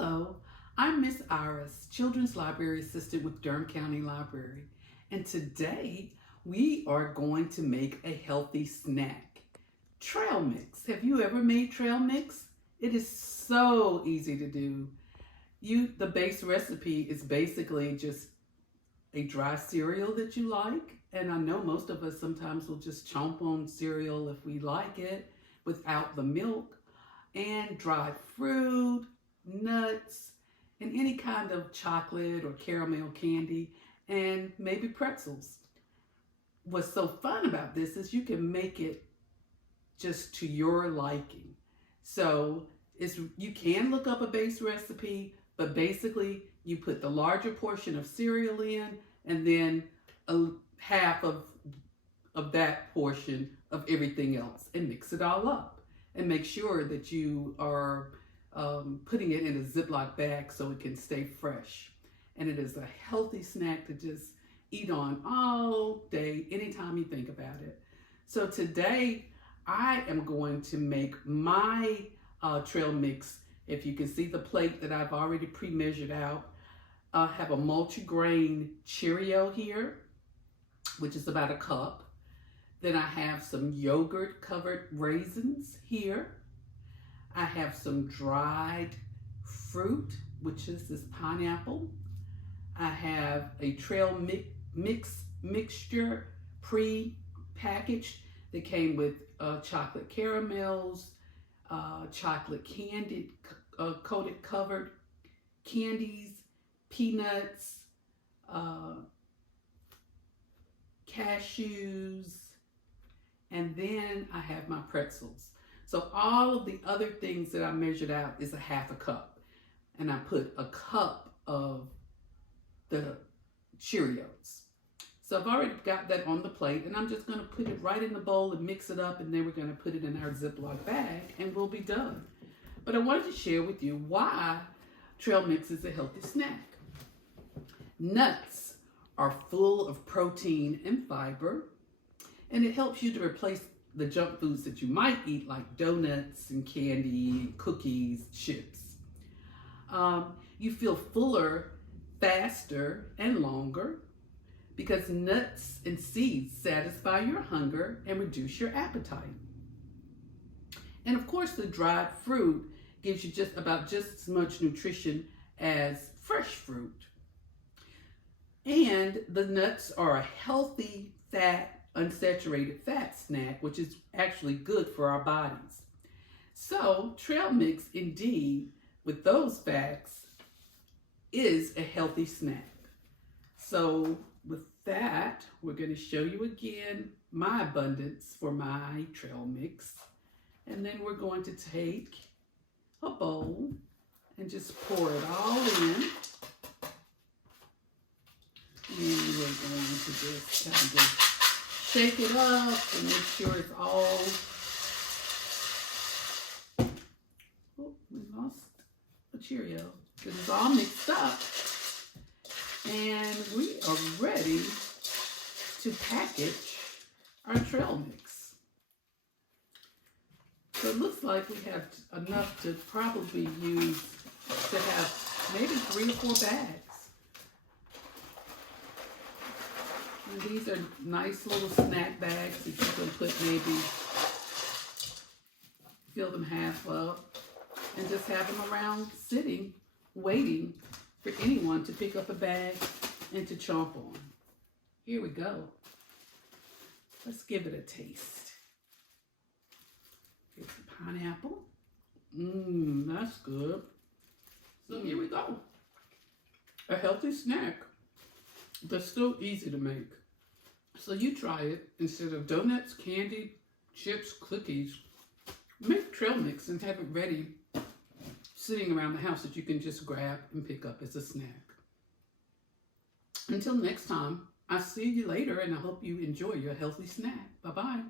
Hello, I'm Miss Iris, Children's Library Assistant with Durham County Library, and today we are going to make a healthy snack, trail mix. Have you ever made trail mix? It is so easy to do. The base recipe is basically just a dry cereal that you like, and I know most of us sometimes will just chomp on cereal if we like it without the milk, and dried fruit, nuts, and any kind of chocolate or caramel candy, and maybe pretzels. What's so fun about this is you can make it just to your liking. So you can look up a base recipe, but basically you put the larger portion of cereal in and then half of that portion of everything else and mix it all up. And make sure that you are putting it in a Ziploc bag so it can stay fresh. And it is a healthy snack to just eat on all day, anytime you think about it. So today I am going to make my trail mix. If you can see the plate that I've already pre-measured out, I have a multigrain Cheerio here, which is about a cup. Then I have some yogurt covered raisins here. I have some dried fruit, which is this pineapple. I have a trail mixture pre-packaged that came with chocolate caramels, chocolate candy coated covered candies, peanuts, cashews, and then I have my pretzels. So all of the other things that I measured out is a half a cup. And I put a cup of the Cheerios. So I've already got that on the plate, and I'm just gonna put it right in the bowl and mix it up, and then we're gonna put it in our Ziploc bag and we'll be done. But I wanted to share with you why trail mix is a healthy snack. Nuts are full of protein and fiber, and it helps you to replace the junk foods that you might eat, like donuts and candy, cookies, chips. You feel fuller, faster, and longer because nuts and seeds satisfy your hunger and reduce your appetite. And of course, the dried fruit gives you just as much nutrition as fresh fruit. And the nuts are a healthy fat, unsaturated fat snack, which is actually good for our bodies. So trail mix, indeed, with those facts, is a healthy snack. So with that, we're going to show you again my abundance for my trail mix. And then we're going to take a bowl and just pour it all in. And we're going to just kind of shake it up and make sure it's all, oh, we lost a Cheerio, because it's all mixed up. And we are ready to package our trail mix. So it looks like we have enough to probably use to have maybe 3 or 4 bags. And these are nice little snack bags that you can put maybe, fill them half up, and just have them around sitting, waiting for anyone to pick up a bag and to chomp on. Here we go. Let's give it a taste. Here's the pineapple. That's good. So here we go. A healthy snack that's still easy to make. So you try it. Instead of donuts, candy, chips, cookies, make trail mix and have it ready sitting around the house that you can just grab and pick up as a snack. Until next time, I'll see you later, and I hope you enjoy your healthy snack. Bye-bye.